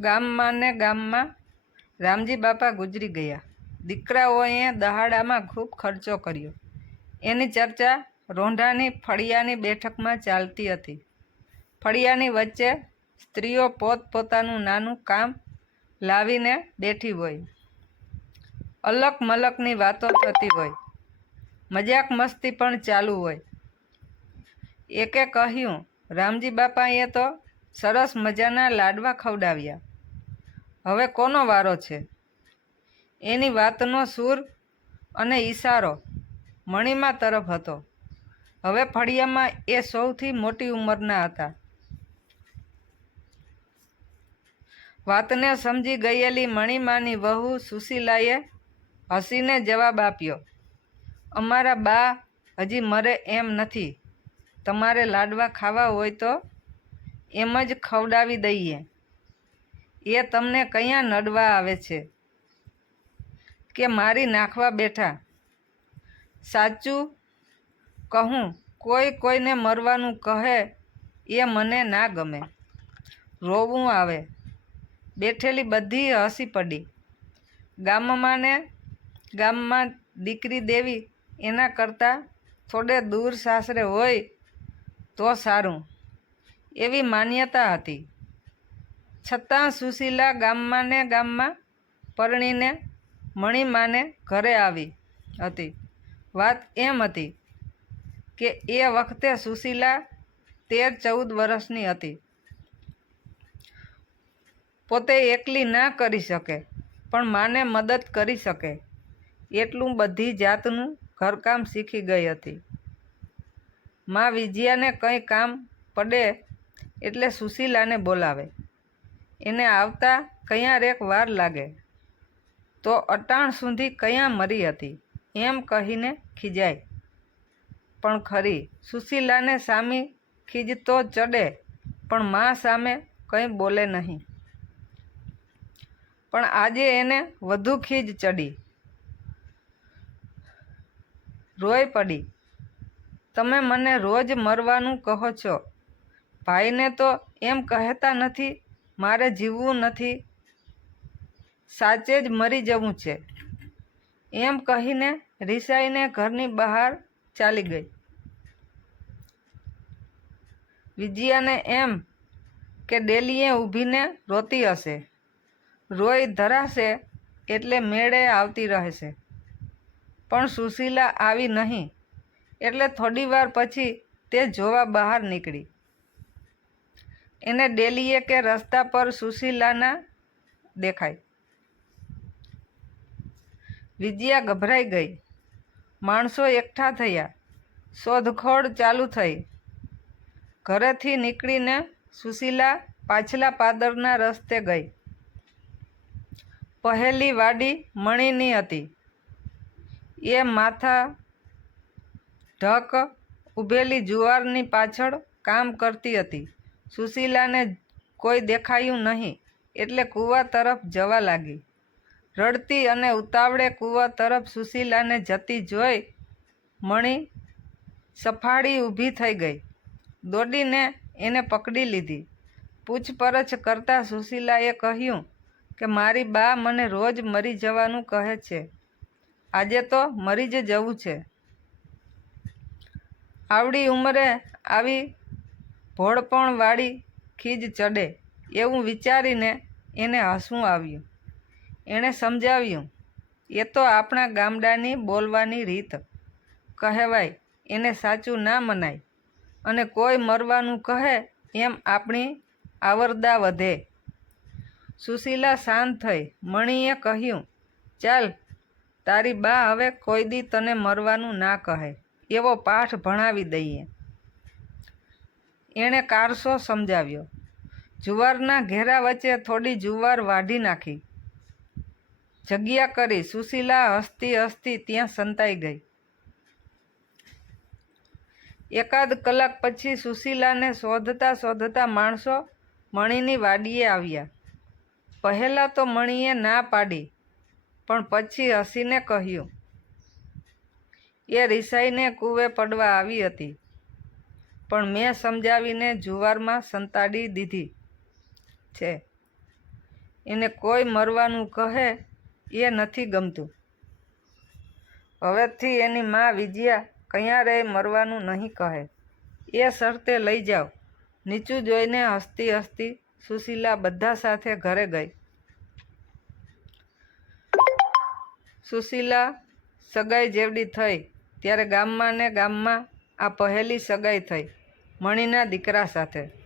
ગામમાં ને ગામમાં રામજી બાપા ગુજરી ગયા. દીકરાઓએ દહાડામાં ખૂબ ખર્ચો કર્યો. એની ચર્ચા રોંઢાની ફળિયાની બેઠકમાં ચાલતી હતી. ફળિયાની વચ્ચે સ્ત્રીઓ પોતપોતાનું નાનું કામ લાવીને બેઠી હોય. અલક મલકની વાતો થતી હોય. મજાક મસ્તી પણ ચાલુ હોય. એકે કહ્યું, રામજી બાપાએ તો સરસ મજાના લાડવા ખવડાવ્યા, હવે કોનો વારો છે? એની વાતનો સૂર અને ઈશારો મણિમા તરફ હતો. હવે ફળિયામાં એ સૌથી મોટી ઉંમરના હતા. વાતને સમજી ગયેલી મણિમાની વહુ સુશીલાએ હસીને જવાબ આપ્યો, અમારા બા હજી મરે એમ નથી. તમારે લાડવા ખાવા હોય તો એમ જ ખવડાવી દઈએ. એ તમને કયાં નડવા આવે છે કે મારી નાખવા બેઠા? સાચું કહું, કોઈ કોઈને મરવાનું કહે એ મને ના ગમે. રોવું આવે. બેઠેલી બધી હસી પડી. ગામમાં દીકરી દેવી એના કરતાં થોડે દૂર સાસરે હોય તો સારું, એવી માન્યતા હતી. છતાં સુશીલા ગામમાં પરણીને મણિમાને ઘરે આવી હતી. વાત એમ હતી કે એ વખતે સુશીલા 13-14 વર્ષની હતી. પોતે એકલી ના કરી શકે પણ માને મદદ કરી શકે એટલું બધી જાતનું ઘરકામ શીખી ગઈ હતી. મા વિજયાને કંઈ કામ પડે એટલે સુશીલાને બોલાવે. એને આવતા કયારેક વાર લાગે તો અટાણ સુધી કયાં મરી હતી એમ કહીને ખીજાય. પણ ખરી સુશીલાને સામી ખીજ તો ચડે પણ મા સામે કંઈ બોલે નહીં. પણ આજે એને વધુ ખીજ ચડી. રોઈ પડી. તમે મને રોજ મરવાનું કહો છો, ભાઈને તો એમ કહેતા નથી મારે જીવવું નથી, સાચે જ મરી જવું છે, એમ કહીને રિસાઈને ઘરની બહાર ચાલી ગઈ. વિજયાને એમ કે ડેલીએ ઊભીને રોતી હશે, રોઈ ધરાશે એટલે મેળે આવતી રહેશે. પણ સુશીલા આવી નહીં એટલે થોડી વાર પછી તે જોવા બહાર નીકળી. એને ડેલીએ કે રસ્તા પર સુશીલાના દેખાય. વિજયા ગભરાઈ ગઈ. માણસો એકઠા થયા. શોધખોળ ચાલુ થઈ. ઘરેથી નીકળીને સુશીલા પાછલા પાદરના રસ્તે ગઈ. પહેલી વાડી મણીની હતી. એ માથા ઢક ઊભેલી જુવારની પાછળ કામ કરતી હતી. સુશીલાને કોઈ દેખાયું નહીં એટલે કૂવા તરફ જવા લાગી. રડતી અને ઉતાવળે કૂવા તરફ સુશીલાને જતી જોઈ મણી સફાળી ઊભી થઈ ગઈ. દોડીને એને પકડી લીધી. પૂછપરછ કરતાં સુશીલાએ કહ્યું કે મારી બા મને રોજ મરી જવાનું કહે છે, આજે તો મરી જ જવું છે. આવડી ઉંમરે આવી ભોળપણવાળી ખીજ ચડે એવું વિચારીને એને હસવું આવ્યું. એણે સમજાવ્યું, એ તો આપણા ગામડાની બોલવાની રીત કહેવાય, એને સાચું ના મનાય, અને કોઈ મરવાનું કહે એમ આપણી આવરદા વધે. સુશીલા શાંત થઈ. મણીએ કહ્યું, ચાલ તારી બા હવે કોઈ દી તને મરવાનું ના કહે એવો પાઠ ભણાવી દઈએ. એણે કારસો સમજાવ્યો. જુવારના ઘેરા વચ્ચે થોડી જુવાર વાઢી નાખી. જગ્યા કરી. સુશીલા હસતી હસતી ત્યાં સંતાઈ ગઈ. એકાદ કલાક પછી સુશીલાને શોધતા માણસો મણીની વાડીએ આવ્યા. પહેલાં તો મણીએ ના પાડી પણ પછી હસીને કહ્યું, એ રિસાઈને કૂવે પડવા આવી હતી પણ મેં સમજાવીને જુવારમાં સંતાડી દીધી છે. એને કોઈ મરવાનું કહે એ નથી ગમતું. હવેથી એની મા વિજયા ક્યારેય મરવાનું નહીં કહે એ શરતે લઈ જાઓ. નીચું જોઈને હસતી હસતી સુશીલા બધા સાથે ઘરે ગઈ. સુશીલા સગાઈ જેવડી થઈ ત્યારે ગામમાં ને ગામમાં આ પહેલી સગાઈ થઈ મણીના દીકરા સાથે.